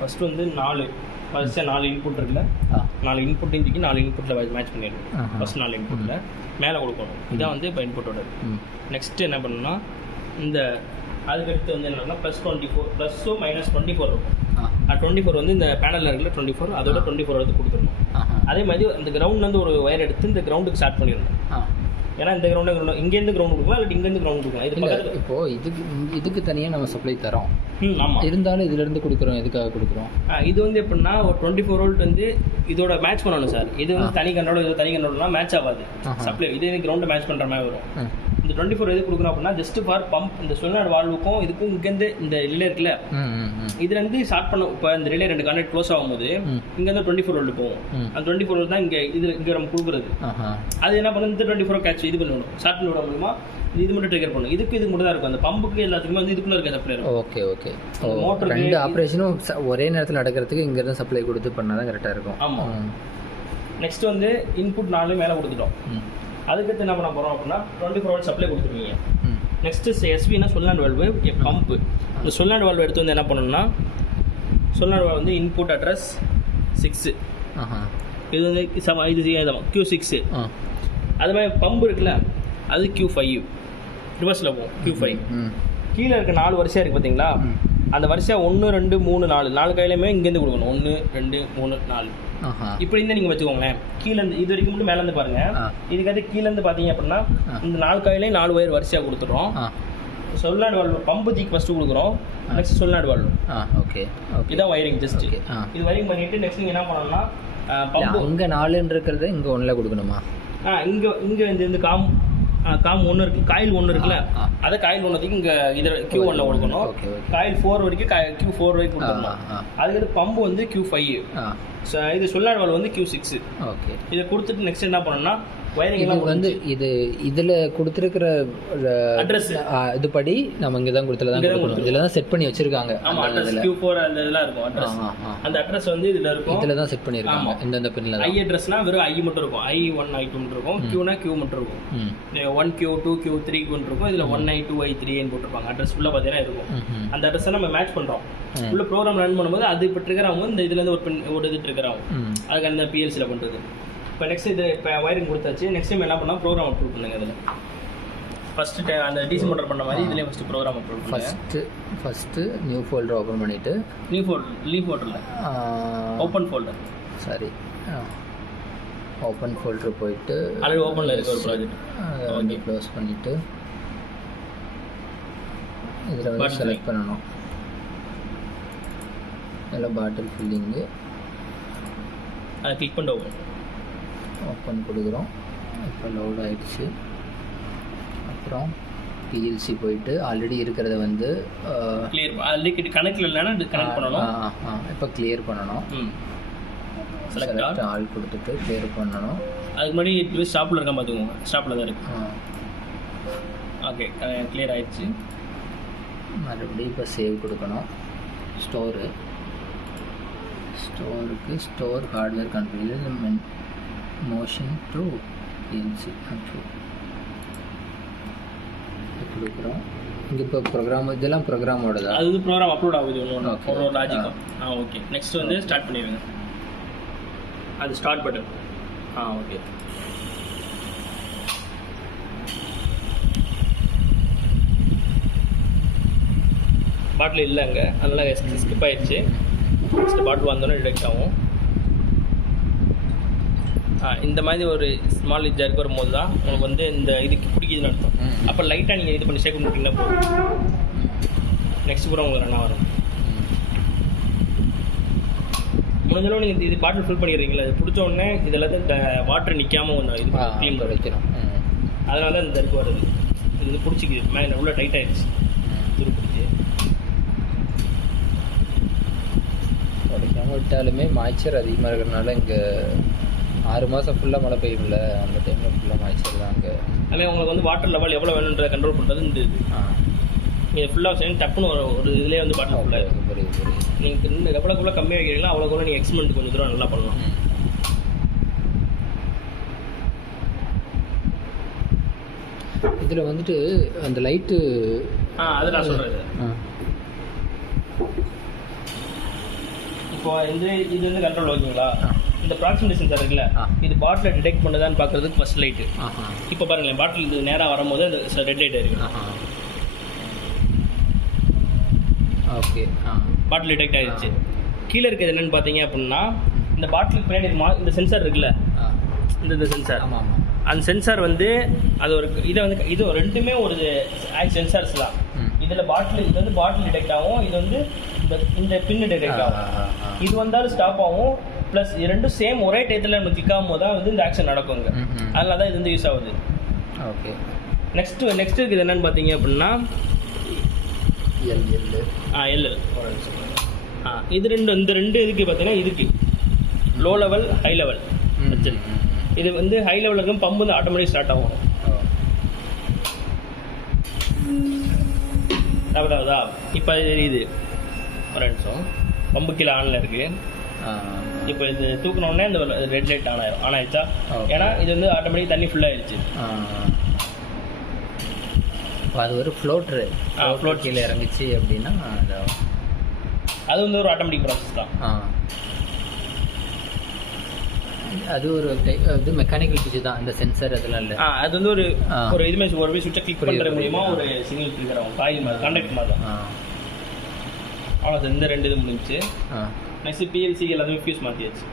First வந்து 4 input இருக்குல்ல, 4 input இன்றைக்கி 4 இன்புட்டில் மேட்ச் பண்ணிடணும். ஃபஸ்ட் 4 இன்புட்டில் மேலே கொடுக்கணும். இதான் வந்து இப்போ இன்புட்டோட. நெக்ஸ்ட்டு என்ன பண்ணணும்னா, இந்த அதுக்கடுத்து வந்து என்னன்னா +24 +ஓ -24 இருக்கும். 24 வந்து இந்த பேனலில் இருக்கிற 24, அதோட 24 எடுத்து கொடுத்துடணும். அதே மாதிரி இந்த கிரவுண்ட்லேருந்து ஒரு ஒயர் எடுத்து இந்த கிரவுண்டுக்கு ஸ்டார்ட் பண்ணிடணும். ஏன்னா இந்த கிரவுண்டு இங்கேருந்து கிரவுண்ட் கொடுக்கலாம், இல்லை இங்கேருந்து கிரவுண்ட் கொடுக்கலாம். இது பக்கத்தில் இப்போது இதுக்கு தனியாக நம்ம சப்ளை தரோம். ஆமாம், இருந்தாலும் இதுலேருந்து கொடுக்குறோம். எதுக்காக கொடுக்குறோம்? இது வந்து எப்படின்னா ஒரு 24 வோல்ட் வந்து இதோட மேட்ச் பண்ணணும் சார். இது வந்து தனி கண்ட்ரோல், இது தனி கண்ட்ரோல்னா மேட்ச் ஆகாது சப்ளை. இது கிரவுண்டை மேட்ச் பண்ணுற மாதிரி வரும். இந்த 24 எது கொடுக்குறோம் அப்படின்னா ஜஸ்ட் ஃபார் பம்ப், இந்த சொல்லாடு வால்வுக்கும் இதுக்கும் இங்கேருந்து இந்த ரிலே இருக்குல்ல, இதுலேருந்து ஸ்டார்ட் பண்ணும். இப்போ இந்த ரிலே 2 கான்டெக்ட் க்ளோஸ் ஆகும்போது இங்கேருந்து 24 வோல்ட் போகும். அந்த 24 வோல்ட் தான் இங்கே நம்ம கொடுக்குறது. அது என்ன பண்ணும், இந்த 24 கேட்ச் இது பண்ணணும், ஸ்டார்ட் பண்ணி விட மூலமா இது மட்டும் ட்ரிகர் பண்ணும். இதுக்கு மட்டும் தான் இருக்கும். அந்த பம்புக்கு எல்லாத்துக்குமே வந்து இதுக்குள்ளே இருக்க சப்ளை இருக்கும். ஓகே. மோட்டர் 2 ஆப்ரேஷனும் ஒரே நேரத்தில் நடக்கிறதுக்கு இங்கேருந்து சப்ளை கொடுத்து பண்ணால் தான் கரெக்டாக இருக்கும். ஆமாம். நெக்ஸ்ட் வந்து இன்புட் 4 மேலே கொடுத்துட்டோம். அதுக்கடுத்து என்ன பண்ண போகிறோம் அப்படின்னா 24 வோல்ட் சப்ளை கொடுத்துருவீங்க. நெக்ஸ்ட்டு எஸ்வினா சொல்லாண்ட் வால்வு, பம்பு. இந்த சொல்லாண்ட் வால்வு எடுத்து வந்து என்ன பண்ணணும்னா, சொல்லாண்ட் வால்வு வந்து இன்புட் அட்ரஸ் 6, இது வந்து இது Q6. அது மாதிரி பம்பு இருக்குல்ல, அது Q5, ரிவர்ஸில் போகும். Q5 கீழே இருக்க 4 வரிசையாக இருக்குது பார்த்தீங்களா, அந்த வரிசையாக 1 2 3 4 கையிலையுமே இங்கேருந்து கொடுக்கணும். 1 2 3 4 இப்படி இருந்தால் நீங்கள் வச்சுக்கோங்களேன். கீழேருந்து இது வரைக்கும் மட்டும் மேலேருந்து பாருங்கள். இதுக்காக கீழேருந்து பார்த்தீங்க அப்படின்னா இந்த 4 கையிலையும் 4 ஒயர் வரிசையாக கொடுத்துட்றோம். சொல்லாண்ட் வால்வு பம்பு தீக்கு ஃபஸ்ட்டு கொடுக்குறோம். Next solenoid valve. ஓகே, இதான் ஒயரிங். ஜஸ்ட் இது வயரிங் பண்ணிவிட்டு நெக்ஸ்ட் நீங்கள் என்ன பண்ணணும்னா பம்பு இங்கே 4 இருக்கிறது இங்கே 1 கொடுக்கணுமா? இங்கே இந்த காம் 1 இருக்குது, காயில் 1 இருக்குல்ல, அதை காயில் 1 இங்கே இதில் Q1 கொடுக்கணும். காயில் 4 வரைக்கும் Q4 வரைக்கும் கொடுக்கணும். அதுக்கு பம்பு வந்து Q5, இது சொல்லாண்ட் வால்வு வந்து Q6. ஓகே, இதை கொடுத்துட்டு நெக்ஸ்ட் என்ன பண்ணணும்னா வயரிங் எல்லாம் வந்து இதில் கொடுத்துருக்கிற அட்ரஸ் இதுபடி நம்ம இங்கே தான் கொடுத்துருக்காங்க. இதில் தான் செட் பண்ணி வச்சுருக்காங்க. ஆமாம், அட்ரஸ் Q4 அந்த இதெல்லாம் இருக்கும். அட்ரஸ் அந்த அட்ரஸ் வந்து இதில் இருக்கும். இதில் தான் செட் பண்ணியிருக்காங்க. இந்த பின்னில் ஐ அட்ரஸ்னால் வெறும் ஐ மட்டும் இருக்கும். I1 I2 மட்டும் இருக்கும். Qனா Q மட்டும் இருக்கும். 1Q 2Q 3Q இருக்கும். இதில் 1I 2I 3N போட்டிருப்பாங்க. அட்ரஸ் ஃபுல்லாக பார்த்தீங்கன்னா இருக்கும். அந்த அட்ரஸை நம்ம மேட்ச் பண்ணுறோம். உள்ள ப்ரோக்ராம் ரன் பண்ணும்போது அது இப்போ ட்ரிகர் ஆகும். இந்த இதுலேருந்து ஒரு இது ட்ரிகர் ஆகும். அதுக்கு அந்த PLCயில் பண்ணுறது. இப்போ நெக்ஸ்ட் இது இப்போ வயரிங் கொடுத்தாச்சு. நெக்ஸ்ட் டைம் என்ன பண்ணால் ப்ரோக்ராம் அப்ரூவ் பண்ணுங்க. இதில் ஃபஸ்ட்டு அந்த டிசி மோட்டர் பண்ண மாதிரி இதுலேயே ஃபஸ்ட்டு ப்ரோக்ராம் அப்ரூவ் பண்ணுங்க. ஃபஸ்ட்டு நியூ ஃபோல்டர் ஓப்பன் பண்ணிவிட்டு லீவ் ஃபோல்டரில் ஓப்பன் ஃபோல்டர் ஓப்பன் ஃபோல்டர் போயிட்டு ஆல்ரெடி ஓப்பனில் இருக்க ஒரு ப்ராஜெக்ட் அதை வந்து க்ளோஸ் பண்ணிவிட்டு இதில் வந்து செலக்ட் பண்ணணும். இதில் பாட்டில் ஃபில்லிங்கு அதை கிளிக் பண்ணிட்டு ஓப்பன் கொடுக்குறோம். இப்போ லோட் ஆகிடுச்சு. அப்புறம் பிஎல்சி போயிட்டு ஆல்ரெடி இருக்கிறத வந்து கிளியர் ஆல்ரெடி கனெக்டில் இல்லைன்னா கனெக்ட் பண்ணணும். இப்போ கிளியர் பண்ணணும். செலக்ட் ஆல் கொடுத்துட்டு கிளியர் பண்ணணும். அதுக்கு முன்னாடி ஸ்டாப்பில் இருக்க பார்த்துக்கோங்க. ஸ்டாப்பில் தான் இருக்குது. ஓகே, கிளியர் ஆகிடுச்சு. மறுபடியும் இப்போ சேவ் கொடுக்கணும். ஸ்டோருக்கு store hardware controller motion to PLC கொடுக்குறோம். இங்கே இப்போ ப்ரோக்ராம் இதெல்லாம் ப்ரோக்ராமோட தான். அது ப்ரோக்ராம் அப்லோட் ஆகுது. ஒரு லாஜிக்கும். ஓகே, நெக்ஸ்ட் வந்து ஸ்டார்ட் பண்ணிடுங்க. அது ஸ்டார்ட் பட்டன். ஓகே, பாட்டில் இல்லைங்க, அதனால் ஸ்கிப் ஆகிடுச்சு. நெக்ஸ்ட் பாட்டில் வந்தோன்னே டிடெக்ட் ஆகும். இந்த மாதிரி ஒரு ஸ்மால் ஜர்க் வரும்போது தான் உங்களுக்கு வந்து இந்த இதுக்கு பிடிக்குதுன்னு அர்த்தம். அப்போ லைட்டாக நீங்கள் இது பண்ணி ஷேக் பண்ணிட்டீங்கன்னா போதும். நெக்ஸ்ட் கூட உங்களுக்கு ரன் வரும். முடிஞ்சளவு நீங்கள் இது பாட்டில் ஃபில் பண்ணிடுறீங்களா, இது பிடிச்ச உடனே இதில் இந்த வாட்டர் நிற்காமல் கொஞ்சம் இது க்ளீன் வைக்கணும். அதனால தான் இந்த ஜர்க் வருது. இது பிடிச்சிக்குது, மேலே உள்ள டைட் ஆகிடுச்சு, துரு பிடிச்சி. உடைக்காமல் விட்டாலுமே மாய்ச்சர் அதிகமாக இருக்கிறதுனால இங்கே 6 மாதம் ஃபுல்லாக மழை பெய்யும்ல, அந்த டைமில் ஃபுல்லாக மாய்ச்சர் தான் அங்கே. அதே உங்களுக்கு வந்து வாட்டர் லெவல் எவ்வளோ வேணுன்றதை கண்ட்ரோல் பண்ணுறது இந்த இது. நீங்கள் ஃபுல்லாக சரி டப்புன்னு ஒரு இதுலேயே வந்து பாட்டில் ஃபுல்லாக இருக்கும். புரியுது. நீங்கள் இன்னும் எவ்வளோக்குள்ள கம்மியாக வைக்கிறீங்களோ அவ்வளோக்குள்ள நீங்கள் எக்ஸ்பெரிமெண்ட் கொஞ்சம் தூரம் நல்லா பண்ணலாம். இதில் வந்துட்டு அந்த லைட்டு அது நான் சொல்கிறேன். இப்போ இது வந்து கண்ட்ரோல் ஓகேங்களா? ஆ. இந்த ப்ராக்சிமிட்டி சென்சார் இருக்குல்ல, ஆ. இது பாட்டில் டிடெக்ட் பண்ணுதான்னு பார்க்குறதுக்கு ஃபர்ஸ்ட் லைட்டு. ஆஹா. இப்போ பாருங்களேன், பாட்டில் இது நேராக வரும்போது அந்த ரெட் லைட் இருக்குது. ஆஹா. ஓகே. ஆ. பாட்டில் டிடெக்ட் ஆகிடுச்சு. கீழே இருக்கிறது என்னென்னு பார்த்தீங்க அப்படின்னா, இந்த பாட்டிலுக்கு பின்னாடி இந்த சென்சார் இருக்குல்ல, ஆ. இந்த சென்சார், ஆமாம் ஆமாம். அந்த சென்சார் வந்து அது ஒரு இது ரெண்டுமே ஒரு சென்சார்ஸ் தான். இதில் இது வந்து பாட்டில் டிடெக்ட் ஆகும், இது வந்து இந்த பின்னு டிடெக்ட் ஆகும். இது வந்தாலும் ஸ்டாப் ஆகும். ப்ளஸ் இது ரெண்டும் சேம் ஒரே டயத்தில் நம்ம கிளிக் ஆகும்போது தான் வந்து இந்த ஆக்ஷன் நடக்குங்க. அதனால தான் இது வந்து யூஸ் ஆகுது. ஓகே. நெக்ஸ்ட் இருக்குது என்னென்னு பார்த்தீங்க அப்படின்னா எல். இது இந்த ரெண்டு இதுக்கு பார்த்தீங்கன்னா இதுக்கு லோ லெவல் ஹை லெவல். இது வந்து ஹை லெவலில் இருக்கும், பம்பு வந்து ஆட்டோமேட்டிக் ஸ்டார்ட் ஆகும். அவ்வளோதா. இப்போ இது ஒரு நிமிஷம், பம்பு கீழே ஆனில் இருக்குது. இப்போ இது தூக்கினோடனே இந்த ரெட் லைட் ஆன் ஆயிடுச்சா? ஏன்னா இது வந்து ஆட்டோமேட்டிக் தண்ணி ஃபுல்லாகிடுச்சு. அது ஒரு ஃப்ளோட்ரு. ஃப்ளோட் கீழே இறங்குச்சு அப்படின்னா அது வந்து ஒரு ஆட்டோமேட்டிக் ப்ராசஸ் தான். அது ஒரு இது மெக்கானிக்கல் பிச்சு தான், இந்த சென்சர் அதெல்லாம் இல்லை. அது வந்து ஒரு இதுமாதிரி ஒரு சுவிட்சை கிளிக் பண்ணுற மூலியமா ஒரு சிக்னல் ட்ரிகர் ஆகும். காயில் மாதிரி, கான்டாக்ட் மாதிரி தான். அவ்வளோ இந்த ரெண்டு இது முடிஞ்சு. நெக்ஸ்ட் PLC எல்லாத்தையுமே ஃபியூஸ் மாற்றியாச்சு.